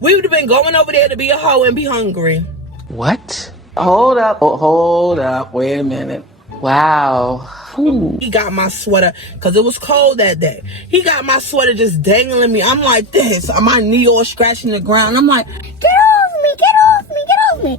We would have been going over there to be a hoe and be hungry. What? Hold up, wait a minute. Wow. Ooh. He got my sweater, because it was cold that day. He got my sweater just dangling me. I'm like this. My knee all scratching the ground. I'm like, get off me, get off me, get off me.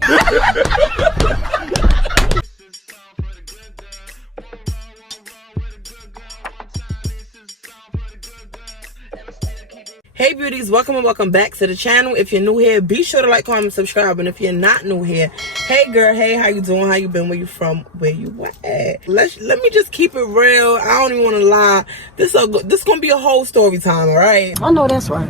Hey beauties, welcome and welcome back to the channel. If you're new here, be sure to like, comment, subscribe. And if you're not new here, hey girl, hey, how you doing? How you been? Where you from? Where you at? Let me just keep it real. I don't even want to lie. This gonna be a whole story time, all right? I know that's right.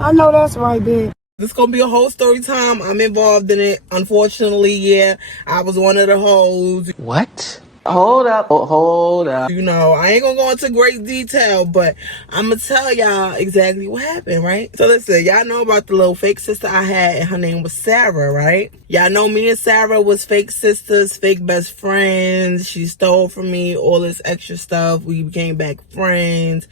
I know that's right, bitch. This gonna be a whole story time. I'm involved in it. Unfortunately, yeah, I was one of the hoes. What? Hold up. You know, I ain't gonna go into great detail, but I'm gonna tell y'all exactly what happened, right? So listen, y'all know about the little fake sister I had, and her name was Sarah, right? Y'all know me and Sarah was fake sisters, fake best friends. She stole from me all this extra stuff. We became back friends.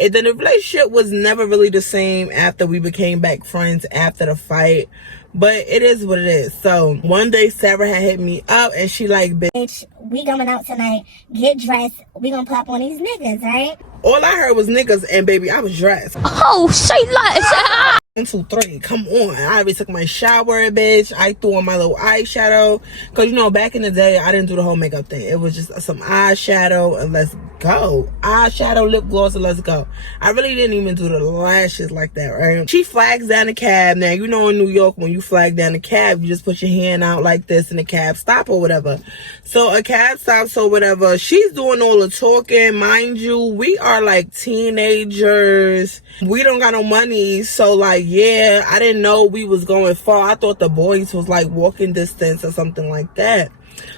And then the relationship was never really the same after we became back friends after the fight. But it is what it is. So one day Sarah had hit me up and she like, bitch, we going out tonight, get dressed, we gonna pop on these niggas, right? All I heard was niggas, and baby, I was dressed. Oh, say less. 1, 2, 3, come on. I already took my shower, bitch. I threw on my little eyeshadow. Because, you know, back in the day, I didn't do the whole makeup thing. It was just some eyeshadow and let's go. Eyeshadow, lip gloss, and let's go. I really didn't even do the lashes like that, right? She flags down the cab. Now, you know in New York, when you flag down the cab, you just put your hand out like this and the cab stop or whatever. So a cab stops or whatever. She's doing all the talking. Mind you, we are like teenagers. We don't got no money. So like, yeah, I didn't know we was going far. I thought the boys was like walking distance or something like that.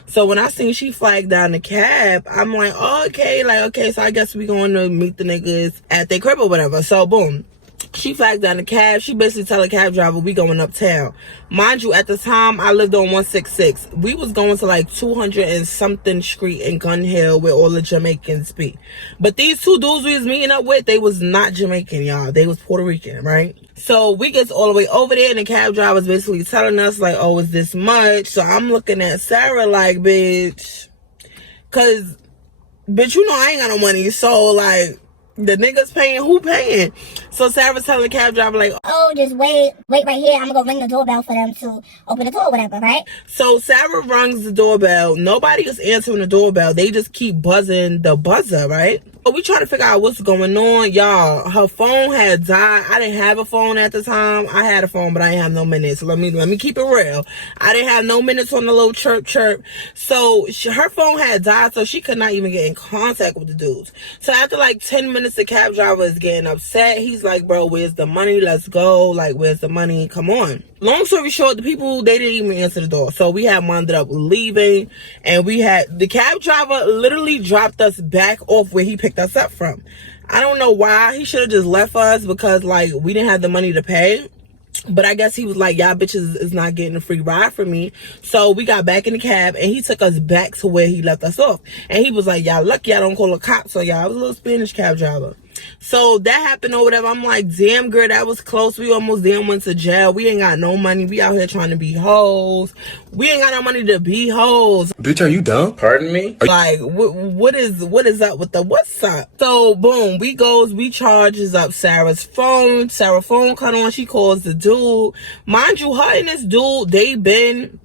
So when I seen she flagged down the cab, I'm like, oh, okay, so I guess we going to meet the niggas at their crib or whatever. So boom, she flagged down the cab. She basically tell the cab driver we going uptown. Mind you, at the time I lived on 166. We was going to like 200 and something street in Gun Hill where all the Jamaicans be. But these two dudes we was meeting up with, they was not Jamaican, y'all. They was Puerto Rican, right? So we gets all the way over there and the cab driver's basically telling us like, oh, it's this much. So I'm looking at Sarah like, bitch, cause bitch, you know I ain't got no money. So like, the niggas paying, who paying? So Sarah's telling the cab driver like, oh, just wait right here, I'm gonna go ring the doorbell for them to open the door or whatever, right? So Sarah rings the doorbell. Nobody is answering the doorbell. They just keep buzzing the buzzer, right? So we trying to figure out what's going on. Y'all, her phone had died. I didn't have a phone at the time. I had a phone, but I didn't have no minutes. So let me keep it real. I didn't have no minutes on the little chirp. So her phone had died, so she could not even get in contact with the dudes. So after like 10 minutes, the cab driver is getting upset. He's like, bro, where's the money? Let's go. Like, where's the money? Come on. Long story short, the people, they didn't even answer the door. So we had wound up leaving, and we had, the cab driver literally dropped us back off where he picked us up from. I don't know why. He should have just left us because like we didn't have the money to pay. But I guess he was like, y'all bitches is not getting a free ride from me. So we got back in the cab and he took us back to where he left us off. And he was like, y'all lucky I don't call a cop. So y'all, I was a little Spanish cab driver. So that happened or whatever. I'm like, damn girl, that was close. We almost damn went to jail. We ain't got no money. We out here trying to be hoes. We ain't got no money to be hoes. Bitch, are you dumb? Pardon me? Like, what is up with the what's up? So boom, we charges up Sarah's phone. Sarah's phone cut on. She calls the dude. Mind you, her and this dude, they been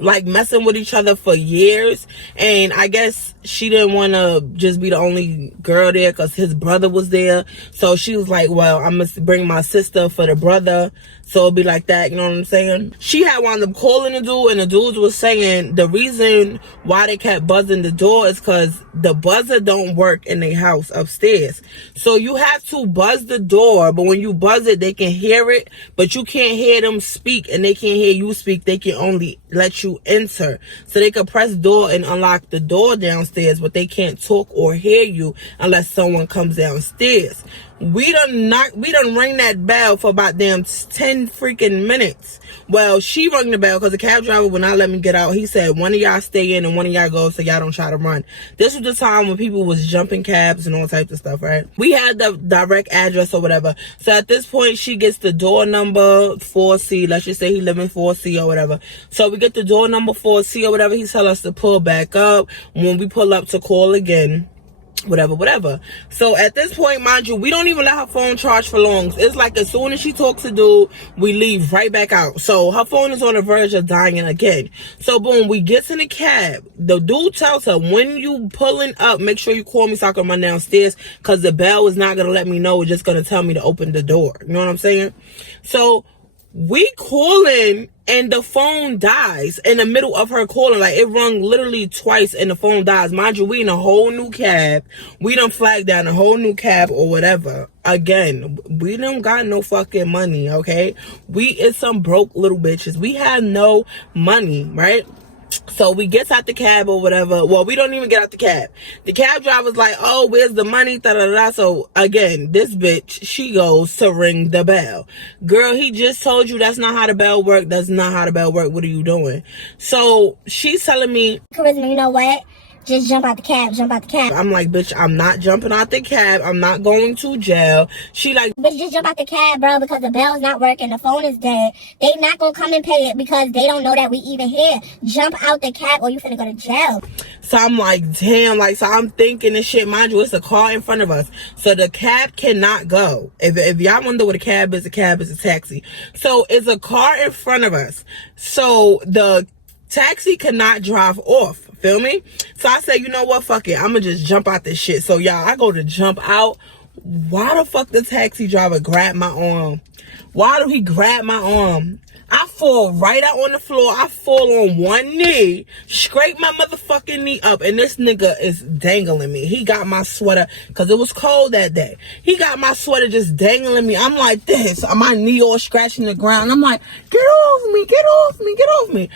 like messing with each other for years, and I guess she didn't want to just be the only girl there because his brother was there. So she was like, well, I'm gonna bring my sister for the brother, so it'll be like that, you know what I'm saying? She had wound up calling the dude, and the dude was saying the reason why they kept buzzing the door is because the buzzer don't work in their house upstairs. So you have to buzz the door, but when you buzz it, they can hear it, but you can't hear them speak, and they can't hear you speak. They can only let you enter. So they could press door and unlock the door downstairs, but they can't talk or hear you unless someone comes downstairs. We done ring that bell for about damn 10 freaking minutes. Well, she rung the bell because the cab driver would not let me get out. He said, one of y'all stay in and one of y'all go so y'all don't try to run. This was the time when people was jumping cabs and all types of stuff, right? We had the direct address or whatever. So at this point, she gets the door number 4C. Let's just say he live in 4C or whatever. So we get the door number 4C or whatever. He tell us to pull back up. When we pull up to call again, whatever. So at this point, mind you, we don't even let her phone charge for long. It's like as soon as she talks to dude, we leave right back out. So her phone is on the verge of dying again. So boom, we get in the cab. The dude tells her, when you pulling up, make sure you call me so I can run downstairs, because the bell is not gonna let me know. It's just gonna tell me to open the door. You know what I'm saying? So we calling and the phone dies in the middle of her calling. Like, it rung literally twice and the phone dies. Mind you, we in a whole new cab. We done flagged down a whole new cab or whatever. Again, we don't got no fucking money, okay? We is some broke little bitches. We have no money, right? So we gets out the cab or whatever. Well, we don't even get out the cab. The cab driver's like, oh, where's the money? Da, da, da. So again, this bitch, she goes to ring the bell. Girl, he just told you that's not how the bell work. That's not how the bell work. What are you doing? So she's telling me, Charisma, you know what? Just jump out the cab, jump out the cab. I'm like, bitch, I'm not jumping out the cab. I'm not going to jail. She like, Bitch, just jump out the cab, bro, because the bell's not working. The phone is dead. They not gonna come and pay it because they don't know that we even here. Jump out the cab or you finna go to jail. so I'm like, damn, like, so I'm thinking this shit. Mind you, it's a car in front of us. So the cab cannot go. If y'all wonder what a cab is a taxi. So it's a car in front of us. So the taxi cannot drive off. Feel me? So I said, you know what? Fuck it. I'm gonna just jump out this shit. So y'all, I go to jump out. Why the fuck the taxi driver grab my arm? Why do he grab my arm? I fall right out on the floor. I fall on one knee, scrape my motherfucking knee up, and this nigga is dangling me. He got my sweater, because it was cold that day. He got my sweater just dangling me. I'm like this. My knee all scratching the ground. I'm like, get off me, get off me, get off me.